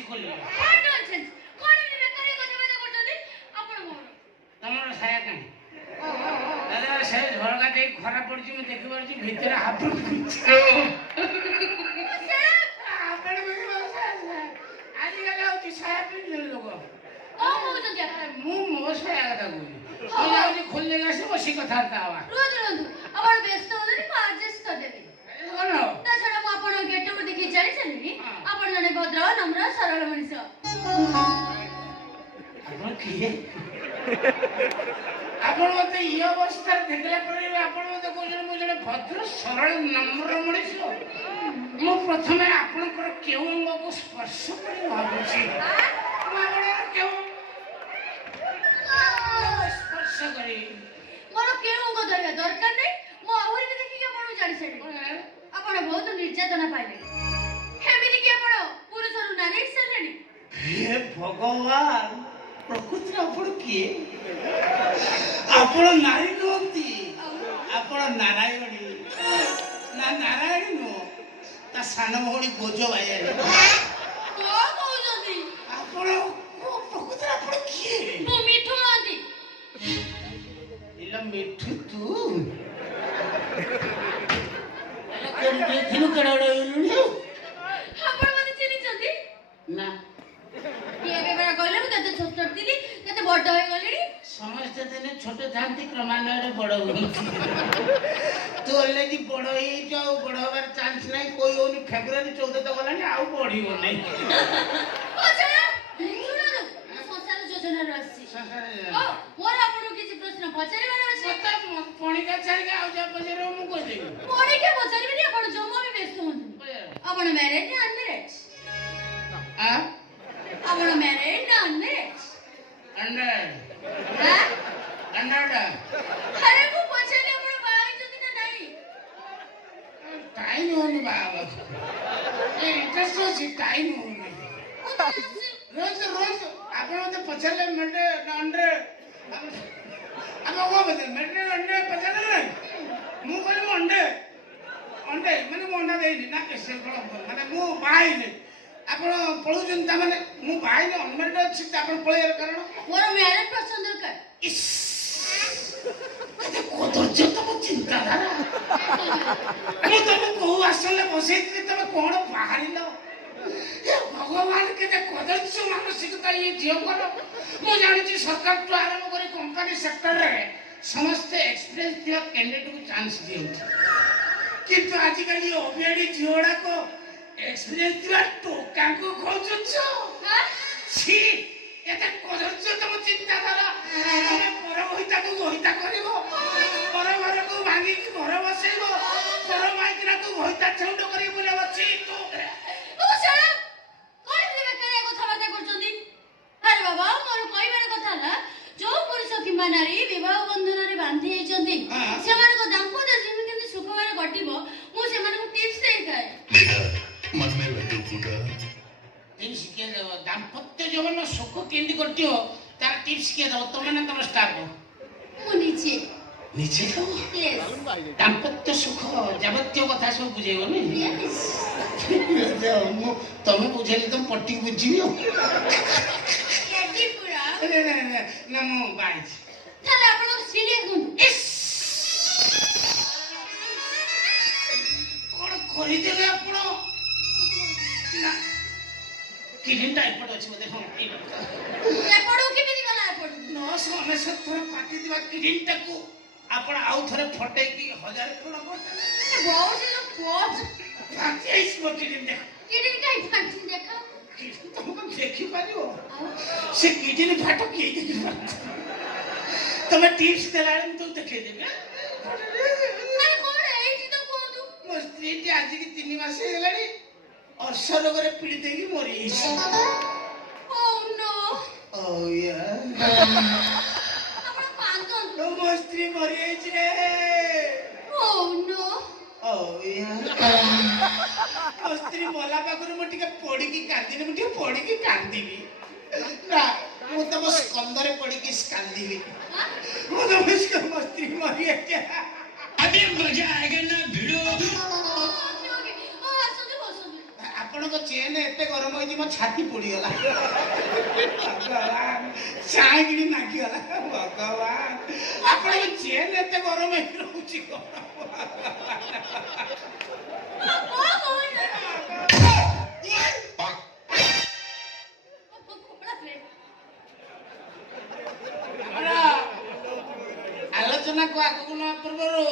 ଆସି ଖୋଲିବ। ତମର ସାୟା କାହିଁ ଦାଦା ସେ ଝରକା ଦେଇ ଖରା ପଡୁଛି ମୁଁ ଦେଖିପାରୁଛି ଭିତରେ ଆପଣ ଆଜିକାଲି ହଉଛି ସାୟା ପିନ୍ଧୁଛନ୍ତି ଲୋକ। ମୁଁ ମୋ ସାୟା କଥା କହୁଛି। ମୁଁ ଯାଉଛି ଖୋଲି ଦେଇକି ଆସି ବସି କଥାବାର୍ତ୍ତା ହବା। ଭଦ୍ର ନମ୍ର ସରଳ ମଣିଷ। ଆପଣ କିଏ? ଆପଣ ମତେ ଇ ଅବସ୍ଥାରେ ଦେଖିଲା ପରେ ଆପଣ ମତେ କହୁଛନ୍ତି ମୁଁ ଜଣେ ଭଦ୍ର ସରଳ ନମ୍ର ମଣିଷ। ମୁଁ ପ୍ରଥମେ ଆପଣଙ୍କର କେଉଁ ଅଙ୍ଗକୁ ସ୍ପର୍ଶ କରି ଭାବୁଛି କେଉଁ ସ୍ପର୍ଶ କରି ମୋର କେଉଁ ଅଙ୍ଗ ଧରିବା ଦରକାର ନାହିଁ। ମୁଁ ଆହୁରି ବି ଦେଖିକି ଆପଣଙ୍କୁ ଜାଣି ସାରିଲି ଆପଣ ବହୁତ ନିର୍ଯାତନା ପାଇଲେ। ଏମିତି କି ଆପଣ ପୁରୁଷରୁ ନାରୀ ସାରିଲେଣି। ହେ ଭଗବାନ ପ୍ରକୃତିରେ ଆପଣ କିଏ? ଆପଣ ନାରୀ ନୁହନ୍ତି ଆପଣ ନାରାୟଣୀ। ନା ନାରାୟଣୀ ନୁହଁ ତା ସାନ ଭଉଣୀ ଗୋଜ ବାଇଆଣୀ। କଣ କହୁଛନ୍ତି ଆପଣ? ପ୍ରକୃତିରେ ଆପଣ କିଏ? ମୁଁ ମିଠୁ ମହାନ୍ତି। ଇଲୋ ମିଠୁ ତୁ ଦେଖିଲୁ କେଡ଼େ ବଡ଼ ଆପଣ ମତେ ଚିହ୍ନିଛନ୍ତି ନା ଏବେ ବେଳା କହିଲେ ମୁଁ କେତେ ଛୋଟ ଥିଲି କେତେ ବଡ ହେଇଗଲିଣି। ସମସ୍ତେ ଦିନେ ଛୋଟ ଥାନ୍ତି କ୍ରମାନ୍ୱୟରେ ବଡ଼ ହୁଅନ୍ତି। ତୁ ଅଲରେଡି ବଡ଼ ହେଇଯାଇଛୁ ଆଉ ବଡ଼ ହବାର ଚାନ୍ସ ନାହିଁ। କହି ହଉନି ଫେବୃଆରୀ 14 ତ ଗଲାଣି ଆଉ ବଢିବ ନାହିଁ। ଯୋଜନାରୁ ଆସିଛି ମୋର ଆପଣଙ୍କୁ କିଛି ପ୍ରଶ୍ନ ପଚାରିବାର ଅଛି। ପଣିକା ଛାଡ଼ିକି ଆଉ ଯାହା ପଚାରିବ ମୁଁ କହିଦେବି। ପଣିକା ପଚାରିବିନି ଆପଣ ଜମା ବି ବ୍ୟସ୍ତ ହୁଅନ୍ତୁ। ଆପଣ ମ୍ୟାରେଡ୍ ନା ଅନମ୍ୟାରେଡ୍? ଆପଣ ମ୍ୟାରେଡ୍ ନା ଅନମ୍ୟାରେଡ୍? ଆରେ ମୁଁ ପଚାରିଲି ଆପଣ ବାହା ହେଇଛନ୍ତି ନା ନାହିଁ? ଟାଇମ୍ ହଉନି ବାହା ହେବାକୁ। ଇଣ୍ଟରେଷ୍ଟ ଅଛି ଟାଇମ୍ ହଉନି। ରୋଜ ଆପଣ ମତେ ପଚାରିଲେ ମେଡେ ଅଣ୍ଡେ ଆମେ କଣ ପଚାରିଲେ ମେଡେ ଅଣ୍ଡେ ପଚାରିଲେ ମୁଁ କହିଲି ମୁଁ ଅଣ୍ଡେ ଅଣ୍ଡେ ମାନେ ମୁଁ ଅଣ୍ଡା ଦେଇନି ନା ସେ କଣ ମାନେ ମୁଁ ବାହା ହେଇନି। ଆପଣ ପଳଉଛନ୍ତି ତାମାନେ ମୁଁ ବାହା ହେଇନି ଅନମ୍ୟାରେଡ୍ ଅଛି ଆପଣ ପଳେଇବାର କାରଣ? ମୋର ମ୍ୟାରେଡ୍ ପର୍ସନ ଦରକାର। କେତେ କଦର୍ଯ୍ୟ ତମ ଚିନ୍ତାଧାରା। ମୁଁ ତମକୁ କୋଉ ଆସନରେ ବସେଇଥିଲି ତମେ କଣ ବାହାରିଲ? ଭଗବାନ କେତେ କଦର୍ଯ୍ୟ ମାନସିକତା ଇଏ ଝିଅଙ୍କର। ମୁଁ ଜାଣିଛି ସରକାରଠୁ ଆରମ୍ଭ କରି କମ୍ପାନୀ ସେକ୍ଟରରେ ସମସ୍ତେ ଏକ୍ସପିରିଏନ୍ସ ଥିବା କ୍ୟାଣ୍ଡିଡେଟକୁ ଚାନ୍ସ ଦିଅନ୍ତି କିନ୍ତୁ ଆଜିକାଲି ଅବିଆଡ଼ି ଝିଅ ଗୁଡ଼ାକ ଏକ୍ସପିରିଏନ୍ସ ଥିବା ଟୋକାଙ୍କୁ ଖୋଜୁଛ। ଏତେ କଦର୍ଯ୍ୟ ତମ ଚିନ୍ତାଧାରା। ତମେ ପର ବହିତାକୁ ବହିତା କରିବ ପର ଘରକୁ ଭାଙ୍ଗିକି ଘର ବସେଇବ ପର ମାଇକିନାକୁ ବହିତା ଛଉଣ୍ଡ କରି ବୁଲେଇବ। ନାରୀ ବିବାହ ବନ୍ଧନରେ ବାନ୍ଧି ହେଇଛନ୍ତି ସେମାନଙ୍କ ଦାମ୍ପତ୍ୟ ଜୀବନ କେମିତି ସୁଖମୟ କଟିବ ମୁଁ ସେମାନଙ୍କୁ ଟିପ୍ସ ଦେଇଥାଏ। ଦାମ୍ପତ୍ୟ ଜୀବନ ସୁଖ କେମିତି କଟିବ ତାର ଟିପ୍ସ କିଏ ଦବ? ତମେ ନା ତମ ଷ୍ଟାଫ? ମୁଁ ନିଜେ ଦାମ୍ପତ୍ୟ ସୁଖ ଯାବତୀୟ କଥା ସବୁ ବୁଝେଇବନି। ମୁଁ ତମେ ବୁଝେଇଲେ ତମ ପଟିକି ବୁଝିବି ନା ମୁଁ ବାଇଛି। ତାହେଲେ ଆପଣ ସିରିୟସ୍ ହୁଅନ୍ତୁ। କଣ କରିଦେଲେ ଆପଣ? ନା କିଡନୀଟା ଏପଟେ ଅଛି ବୋଧେ। ହଁ ଏପଟକୁ କେମିତି ଗଲା? ଏପଟ 999 ଥର ଫାଟିଥିବା କିଡନୀଟାକୁ ଆପଣ ଆଉ ଥରେ ଫଟେଇକି 1000 ଥର କରିଦେଲେ। ଫାଟି ଆସିବ କିଡନୀ। ଦେଖ କିଡନୀ କାହିଁ ଫାଟି ଦେଖ ତମକୁ ଦେଖିପାରିବ ସେ କିଡନୀ ଫାଟ କିଏ ଦେଖିପାରିବ? ତମେ ଟିପ୍ସ ଦେଲାବେଳେ ମୁଁ ତାକୁ ଦେଖେଇଦେବି। ମୋ ସ୍ତ୍ରୀଟି ଆଜିକି 3 ମାସ ହେଇଗଲାଣି ଅର୍ଶ ରୋଗରେ ପୀଡ଼ିତ ହେଇକି ମରିଯାଇଛି। ମୋ ସ୍ତ୍ରୀ ମରିଯାଇଛି ରେ। ମୋ ସ୍ତ୍ରୀ ମଲା ପାଖରୁ ମୁଁ ଟିକେ ପଡିକି କାନ୍ଦିନି। ମୁଁ ଟିକେ ପଡିକି କାନ୍ଦିବି ନା ମୁଁ ତମ ସ୍କନ୍ଧରେ ପଡିକି କାନ୍ଦିବି। ମୁଁ ତମ ମୋ ସ୍ତ୍ରୀ ମରିଯାଇଛି। अभी मजा आएगा ना भिड़ो। ଆପଣଙ୍କ ଚେନ୍ ଚେନ୍ ଏତେ ଗରମ ହେଇଛି ମୋ ଛାତି ପୋଡ଼ିଗଲା ଭଗବାନ ଚାହିଁକିରି ନାଗିଗଲା ଭଗବାନ ଆପଣଙ୍କ ଚେନ୍ ଏତେ ଗରମ ହେଇକି ରହୁଛି କଣ ଆଲୋଚନାକୁ ଆଗକୁ ନେବା ପୂର୍ବରୁ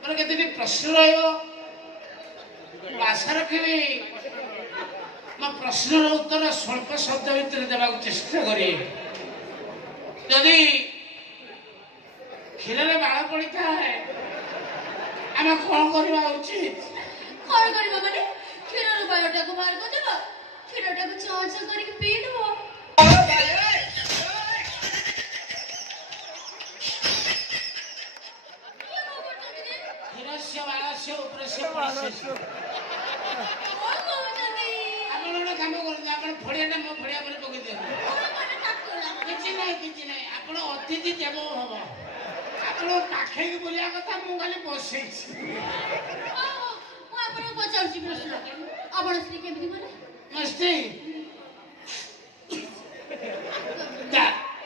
ମୋର କେତେଟି ପ୍ରଶ୍ନ ରହିବ ମୁଁ ଆଶା ରଖିବି ମୋ ପ୍ରଶ୍ନର ଉତ୍ତର ସ୍ୱଳ୍ପ ଶବ୍ଦ ଭିତରେ ଦେବାକୁ ଚେଷ୍ଟା କରିବି ଯଦି କ୍ଷୀରରେ ବାଳ ପଡ଼ିଥାଏ ଆମେ କ'ଣ କରିବା ଉଚିତ କଣ କରିବା ମାନେ କ୍ଷୀରରୁ ବାଳଟାକୁ ବାହାର କରିଦେବ କ୍ଷୀରଟାକୁ ଚଁ ଚଁ କରିକି ପିଇଦେବ କ୍ଷୀରସ୍ୟ ବାଳସ୍ୟ ଉପରସ୍ୟ ପରସ୍ୟ ଆପଣ ଗୋଟେ କାମ କରନ୍ତୁ ଆପଣ ଫଡ଼ିଆଟା ମୋ ଫଡ଼ିଆ ପରେ ପକେଇ ଦିଅନ୍ତୁ କିଛି ନାହିଁ ଆପଣ ଅତିଥି ଦେବ ହବ ଆପଣ ପାଖେଇକି ବୁଲିବା କଥା ମୁଁ ଖାଲି ବସେଇଛି ମୁଁ ଆପଣଙ୍କୁ ପଚାରୁଛି ପ୍ରଶ୍ନ ଆପଣ ସ୍ତ୍ରୀ କେମିତି ଗଲେ ମୋ ସ୍ତ୍ରୀ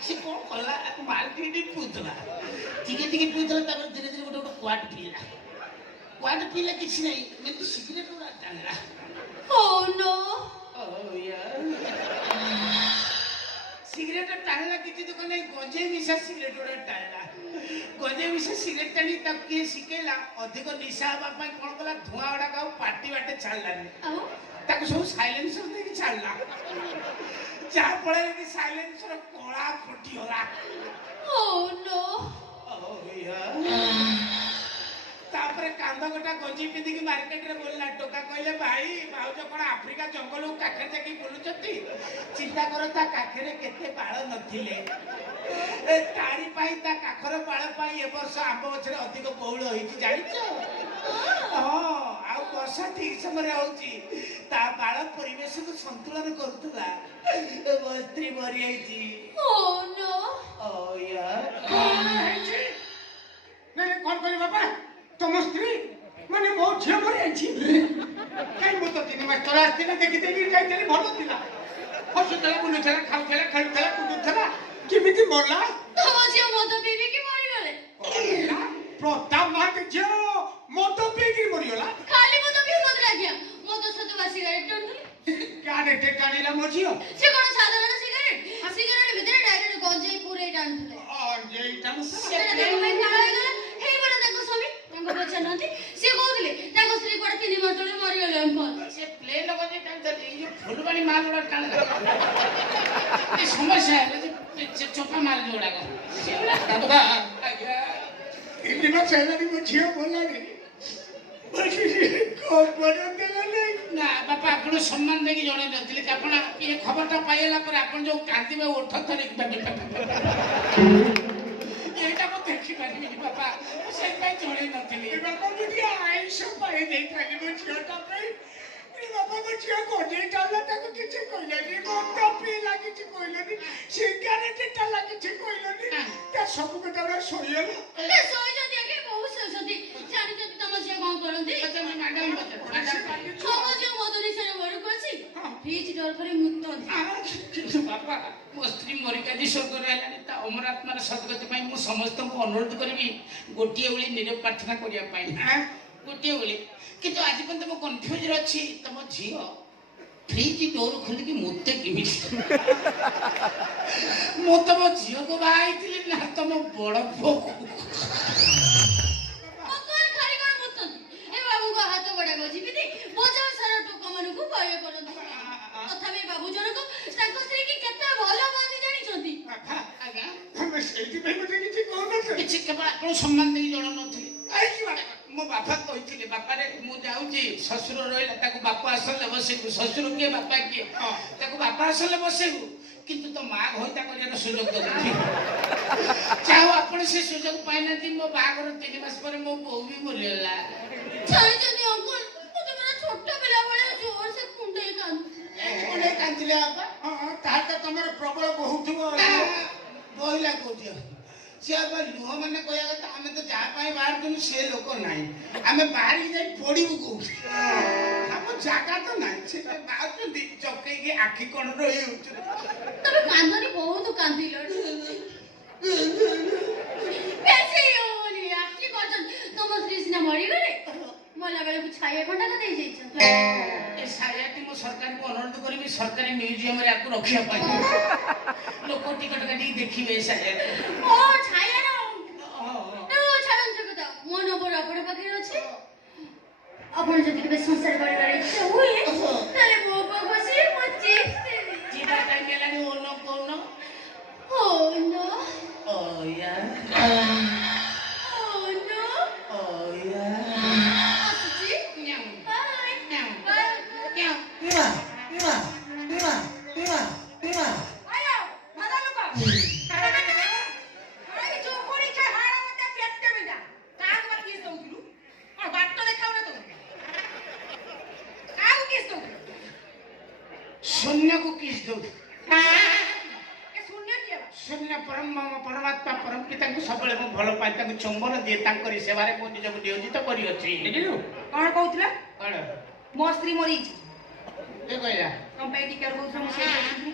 ସେ କ'ଣ କଲା ମାଲଟି ପିଉଥିଲା ଟିକେ ପିଉଥିଲା ତାପରେ ଧୀରେ ଧୀରେ ଗୋଟେ କ୍ୱାଟ ପିଇଲା କିଛି ନାହିଁ କିନ୍ତୁ ସିଗାରେଟ୍ ଗୁଡ଼ା ଟାଣିଲା ସିଗାରେଟ୍ ଟାଣିଲା କିଛି ଦୁଃଖ ନାହିଁ ଗଞ୍ଜେଇ ମିଶା ସିଗାରେଟ୍ ଗୁଡ଼ା ଟାଣିଲା ଗଞ୍ଜେଇ ମିଶା ସିଗାରେଟ୍ ଟାଣି ତାକୁ କିଏ ଶିଖେଇଲା ଅଧିକ ନିଶା ହେବା ପାଇଁ କ'ଣ କଲା ଧୂଆଁ ଗୁଡ଼ାକ ଆଉ ପାଟି ବାଟେ ଛାଡ଼ିଲାନି ତାକୁ ସବୁ ସାଇଲେନ୍ସର ଦେଇକି ଛାଡ଼ିଲା ଯାହାଫଳରେ କି ସାଇଲେନ୍ସର କଳା ଫୁଟିଗଲା ତାପରେ କାନ୍ଦ ଗୋଟା ଗଞ୍ଜି ପିନ୍ଧିକି ମାର୍କେଟରେ ବୁଲିଲା ଟୋକା କହିଲେ ଭାଇ ଭାଉଜ କ'ଣ ଆଫ୍ରିକା ଜଙ୍ଗଲକୁ କାଖରେ ଯାଇକି ବୁଲୁଛନ୍ତି ଚିନ୍ତା କର ତା କାଖରେ କେତେ ବାଳ ନଥିଲେ ତାରି ପାଇଁ ତା କାଖର ବାଳ ପାଇଁ ଏ ବର୍ଷ ଆମ୍ବ ଗଛରେ ଅଧିକ ବଉଳ ହେଇଛି ଜାଣିଛ ହଁ ଆଉ ବର୍ଷା ଠିକ ସମୟରେ ହଉଛି ତା ବାଳ ପରିବେଶକୁ ସନ୍ତୁଳନ କରୁଥିଲା ମୋ ସ୍ତ୍ରୀ ମରିଯାଇଛି କ'ଣ କରିବି ବାପା ତମ ସ୍ତ୍ରୀ ମାନେ ମୋ ଝିଅ ମରିଯାଇଛି କାହିଁ ମୁଁ ତ 3 ମାସ ତଳେ ଆସିଥିଲି ଦେଖିଦେବି ଯାଇଥିଲି ଭଲ ଥିଲା ହସୁଥିଲା ବୁଲୁଥିଲା ଖାଉଥିଲା ଖେଳୁଥିଲା କୁଦୁଥିଲା କେମିତି ମଲା ତମ ଝିଅ ମଦ ପିଇକି ମରିଗଲେ ପ୍ରତାପ ମହାନ୍ତି ଝିଅ ମଦ ପିଇକି ମରିଗଲା ଖାଲି ମଦ ପିଉନଥିଲା ଆଜ୍ଞା ମଦ ସହିତ ବା ସିଗାରେଟ୍ ଟାଣୁଥିଲେ ସିଗାରେଟ୍ ଟାଣିଲା ମୋ ଝିଅ ସେ କ'ଣ ସାଧାରଣ ସିଗାରେଟ୍ ସିଗାରେଟ୍ ଭିତରେ ଡାଇରେକ୍ଟ ଗଞ୍ଜେଇ ପୁରେଇ ଟାଣୁଥିଲେ ସେଟା ତାଙ୍କ ପାଇଁ କାଳ ହେଇଗଲା ହେଇଗଲା ତାଙ୍କ ସ୍ୱାମୀ ତାଙ୍କ ପଚାରୁନାହାନ୍ତି ସେ କହୁଥିଲେ ତାଙ୍କ ସ୍ତ୍ରୀ କୁଆଡ଼େ 3 ମାସ ତଳେ ମରିଗଲେ ସେ ପ୍ଲେନ୍ ଗଞ୍ଜେଇ ଟାଣୁଥିଲେ ଏଇ ଯୋଉ ଫୁଲବାଣୀ ମାଲ ଗୁଡ଼ା ଟାଣିଲା ଏ ସମସ୍ୟା ହେଲେ ଯେ ଚୋପା ମାଲ ଯୋଉଗୁଡ଼ାକ ସେଗୁଡ଼ା ଆଜ୍ଞା 3 ମାସ ହେଲାଣି ମୋ ଝିଅ ଭଲାଣି ନା ବାପା ଆପଣ ସମ୍ମାନ ଦେଇକି ଜଣେଇ ନଥିଲେ କି ଆପଣ ଏ ଖବରଟା ପାଇଗଲା ପରେ ଆପଣ ଯୋଉ କାନ୍ଦିବେ ଓଠ ଧରି ଏଇଟା ମୁଁ ଦେଖିପାରିବିନି ବାପା ସେଥିପାଇଁ ଜଣେଇ ନଥିଲି ବାପା ମୁଁ ଟିକେ ଆଇଁଷ ପାଇ ଦେଇଥାନ୍ତି ମୋ ଝିଅଟା ପାଇଁ ବାପା ମୋ ଝିଅ ଗଞ୍ଜେଇ ଟାଣିଲା ତାକୁ କିଛି କହିଲାନି ମଦ ପିଇଲା କିଛି କହିଲାନି ସିଗାରେଟ୍ ଟାଣିଲା କିଛି କହିଲାନି ତା ସବୁ କଥା ଗୁଡ଼ା ଶୋଇଗଲା ଶୋଇଛନ୍ତି ଆଜ୍ଞା ବହୁତ ଶୋଇଛନ୍ତି ଜାଣିଛନ୍ତି ତମ ଝିଅ କ'ଣ କରନ୍ତି ତମ ଝିଅ ମଦ ନିଶାରେ ଘରକୁ ଆସି ଫ୍ରିଜ୍ ଡୋର କରି ମୁତନ୍ତି କିନ୍ତୁ ବାପା ମୋ ସ୍ତ୍ରୀ ମରିକାଜି ସ୍ୱର୍ଗରେ ହେଲାଣି ତା ଅମର ଆତ୍ମାର ସଦ୍ଗତି ପାଇଁ ମୁଁ ସମସ୍ତଙ୍କୁ ଅନୁରୋଧ କରିବି ଗୋଟିଏ ଓଳି ନିରବ ପ୍ରାର୍ଥନା କରିବା ପାଇଁ ଗୋଟିଏ ଓଳି କିନ୍ତୁ ଆଜି ପର୍ଯ୍ୟନ୍ତ ମୁଁ କନଫ୍ୟୁଜରେ ଅଛି ତମ ଝିଅ ଫ୍ରିଜ୍ ଡୋର ଖୋଲିକି ମୋତେ କେମିତି ମୁଁ ତମ ଝିଅକୁ ବାହା ହେଇଥିଲି ନା ତମ ବଡ଼ ପୁଅକୁ କିଛି କେବଳ ଆପଣ ସମ୍ମାନ ଦେଇକି ଜଣାଉନଥିଲି ମୋ ବାପା କହିଥିଲେ ବାପାରେ ମୁଁ ଯାଉଛି ଶ୍ୱଶୁର ରହିଲା ତାକୁ ବାପା ଆସିଲେ ବସେଇବୁ ଶ୍ୱଶୁର କିଏ ବାପା କିଏ ତାକୁ ବାପା ଆସିଲେ ବସେଇବୁ କିନ୍ତୁ ତ ମା ଘଇତା କରିବାର ସୁଯୋଗ ଦେଉଛନ୍ତି ଚାହୁ ଆପଣ ସେ ସୁଯୋଗ ପାଇନାହାନ୍ତି ମୋ ବାହାଘର 3 ମାସ ପରେ ମୋ ବୋଉ ବି ମରିଗଲା ଛୋଟ ପିଲା ଭଳିଆ ଜୋର ସେ କୁଣ୍ଡେଇ କାନ୍ଦିଲେ ବାପା ତାହେଲେ ତ ତମର ପ୍ରବଳ ବହୁଥିବ ବହିଲା କୋଉଠି ସେ ଲୁହ ମାନେ କହିବା କଥା ଆମେ ତ ଯାହା ପାଇଁ ବାହାରୁଥିଲୁ ସେ ଲୋକ ନାହିଁ ଆମେ ବାହାରିକି ଯାଇ ପଡ଼ିବୁ କୋଉଠି ଆମ ଜାଗା ତ ନାହିଁ ସେ ବାହାରୁଛନ୍ତି ଚକେଇକି ଆଖି କଣ ରହିଯାଉଛି ତମେ କାନ୍ଦନି ବହୁତ କାନ୍ଦିଲ ବେଶୀ ହଉନି ଆଖି କରୁଛନ୍ତି ତମ ସ୍ତ୍ରୀ ସିନା ମରିଗଲେ ମଲା ବେଳକୁ ଛାଇଆ ଖଣ୍ଡାକ ଦେଇଯାଇଛ ଏ ସାରିଆଟି ମୁଁ ସରକାରଙ୍କୁ ଅନୁରୋଧ କରିବି ସରକାରୀ ମ୍ୟୁଜିୟମରେ ଆକୁ ରଖିବା ପାଇଁ ଲୋକ ଟିକଟ କାଟିକି ଦେଖିବେ ଏ ସାରିଆଟି ଓ ଛାଇଆର ଛାଡ଼ନ୍ତୁ କଥା ମୋ ନମ୍ବର ଆପଣ ପାଖରେ ଅଛି ଆପଣ ଯଦି କେବେ ସଂସାର କରିବାର ଇଚ୍ଛା ହୁଏ ତାହେଲେ ମୋ ପାଖକୁ ଆସି ମୋ ଚିପ୍ସ ଦେବି ଯିବା ଟାଇମ୍ ହେଲାଣି ଓନ କହୁନ ଓ ନୋ ଓ ୟା ଓ ନୋ ଓୟା ଆସୁଛି ନ୍ୟାଉ ବାଏ ନ୍ୟାଉ ବାଏ ନ୍ୟାଉ ପିବା ପିବା ପିବା ପିବା ପିବା ଆയോ ভালো লোক আরে চোখড়ি খা হাড় মতে পেটে বিদা কাক মত কিস দউছিলু আর বাট্ট দেখাও না তুমি কাক কিস দউছিলু शून्य को किस दो এ শূন্য কি হলা शून्य परमात्मा परम पिता को सबले मु भल पाए ताको चुंबन दिए तांकरी सेवारे मु निजको नियोजित करी अछि बुझिलु কোন কউছিলা कण মো স্ত্রী মরিছি ए कहया তম পে টিকার কউছ মু সেই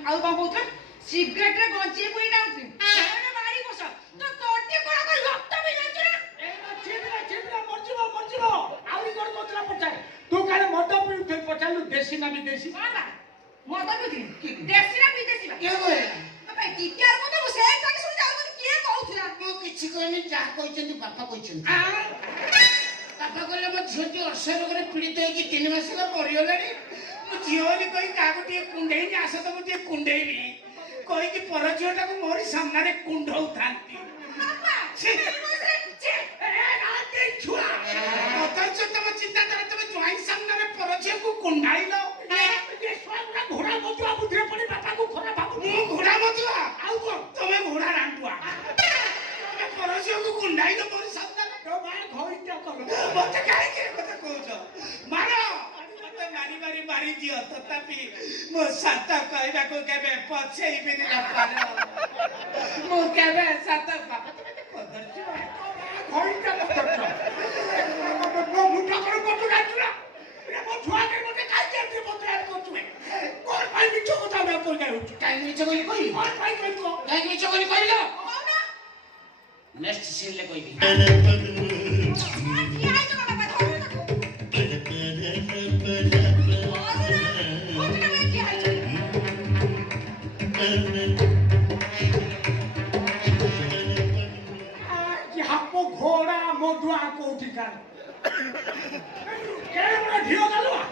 আউ কোন কউছ সিগারেট রে গঞ্জি পুরি ডাউছি আরে মারি বস তো তোটি কোড়া কই রক্ত বি যাচ্ছে না ए चिबला मरजिबो आउरी कोन कोतला पचार तू काले मद पिउ पचालु देसी ना विदेशी বাবা মদ বুঝি দেশি না বিদেশি বা के कहया তো পে টিকার কত মু সেই টাকে শুনি যাও মতে কি কউছিলা मु किछि कहनी जा कहचंदी बापा कहचंदी बापा कहले मो झोटी अर्श रोगरे पीड़ित होई कि 3 मास ला मरियोलानी मु जियोली कहि कागो टिए कुंडेई आस त मु टिए कुंडेईली कहि कि पर झियोटा को मोरी सामने रे कुंडौ थांती বাবা ছি ছি ए राते छुआ অথচ তোমার চিন্তা করে তুমি জয় সামনে পর ঝিওକୁ কুন্ডাইলো ये स्वागरा घोड़ा मजुआ बुद्धि पड़ी बापा को खरा बाबू ମୁଁ ଘୋଡ଼ା ମତୁଆ ଆଉ କଣ ତମେ ଘୋଡ଼ା ରାଣ୍ଡୁଆ ତମେ ପର ଝିଅକୁ କୁଣ୍ଡାଇଲ ମୋରି ସାମ୍ନାରେ तो मां घोइटा कलो ମତେ କାହିଁକି ଏ କଥା କହୁଛ ମାର ମତେ ମାରି ଦିଅ ତଥାପି ମୋ ସାତ କହିବାକୁ କେବେ ପଛେଇବିନି ନା ପାର ମୁଁ କେବେ ସାତ ବାପା ତମେ ଏତେ କଦର୍ଚ୍ଛ घोइटा मत मो मुठा कर कोटु डाटुला रे मो छुआ के मते काई के बतरा कोटुए कोन पाई मिठो কথা না কই গাউ କାହିଁକି ମିଛ ବୋଲି କହିବି कोन पाई कइको କାହିଁକି ମିଛ ବୋଲି କହିଲ কওনা ନେକ୍ସଟ ସିନରେ କହିବି কি আইছো বাবা ধরো তাকু ওরে কি আইছো हापो घोड़ा मधुआ को ठिकाना केवड़ा ढियो गलवा